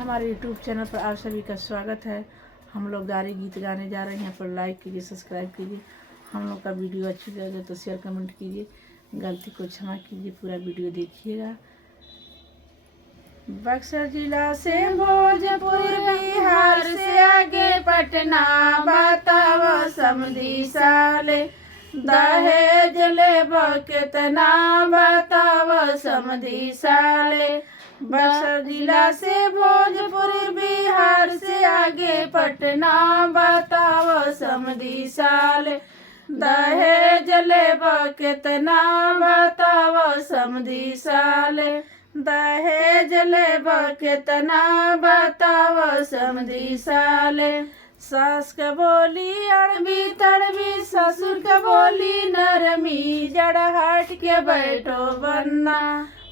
हमारे YouTube channel पर आप सभी का स्वागत है। हम लोग गारी गीत गाने जा रहे हैं। यहाँ पर लाइक कीजिए, सब्सक्राइब कीजिए। हम लोग का वीडियो अच्छी लगे तो शेयर कमेंट कीजिए, गलती को क्षमा कीजिए। पूरा वीडियो देखिएगा। बक्सर जिला से भोजपुर, बिहार से आगे पटना, बताओ समधी साले दहेज लेब केतना, बताओ समधी साले। बक्सर जिला से भोजपुर, बिहार से आगे पटना, बताओ समधी साले दहेज लेब केतना, बताओ समधी साले दहेज लेब केतना, बताओ समधी साले। सास के बोली अड़बी तड़बी, ससुर के बोली नरमी, जड़ हट के बैठो बन्ना,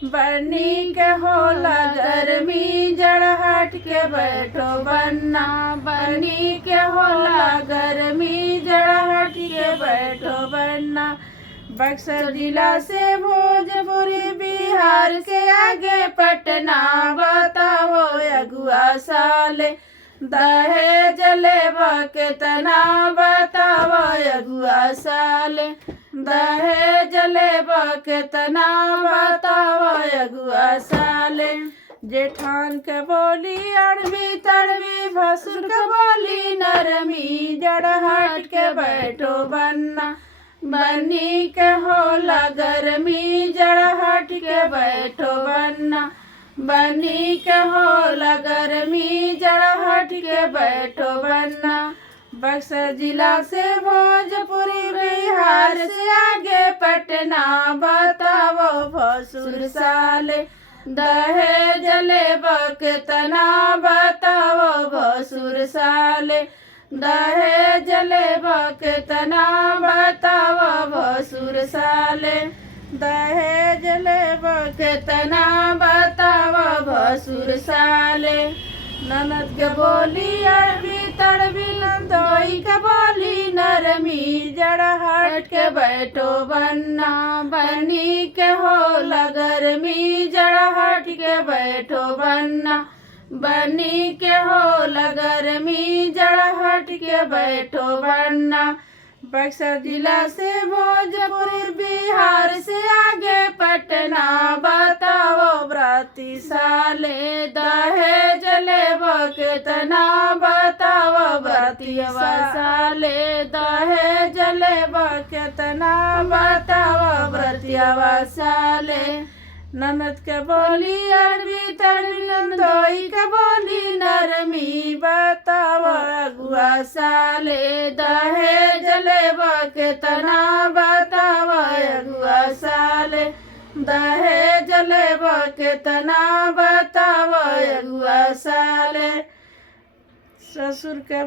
बनी के होला गर्मी, जड़ हट के बैठो बन्ना, बनी के होला गर्मी, जड़ हट के बैठो बन्ना। बक्सर जिला से भोजपुर, बिहार से आगे पटना, बताओ अगुआ साले दहेज लेब केतना, बताओ अगुआ साले दहेज लेब केतना, बताओ अगुआ साले। जेठान के बोली अड़बी तड़बी, भसुर के बोली नरमी, जड़ हट के बैठो बन्ना, बनी के होला गर्मी, जड़ हट के बैठो बन्ना, बनी के होला गर्मी, जड़ हट के बैठो बन्ना। बक्सर जिला से भोजपुर, बिहार से आगे पटना, बताओ भसुर साले दहेज लेब केतना, बताओ भसुर साले दहेज लेब केतना, बताओ भसुर साले दहेज लेब केतना, बताओ भसुर साले। ननद के बोली अड़बी तड़बी, नंदोई के बोली नरमी, जड़ हट के बैठो बन्ना, बनी के होला गर्मी, जड़ हट के बैठो बन्ना, बनी के होला गर्मी, जड़ हट के बैठो बन्ना। बक्सर जिला से भोजपुर, बिहार से आगे पटना, बताओ व्रती साले दहेज लेब केतना, बताओ व्रतियवा साले दहेज लेब केतना, बताओ व्रतियवा साले। ननद के बोली अड़बी तड़बी, नंदोई के बोली नरमी, बताओ अगुआ साले दहेज लेब केतना, बताओ अगुआ साले दहेज लेब केतना, बताओ अगुआ साले। ससुर के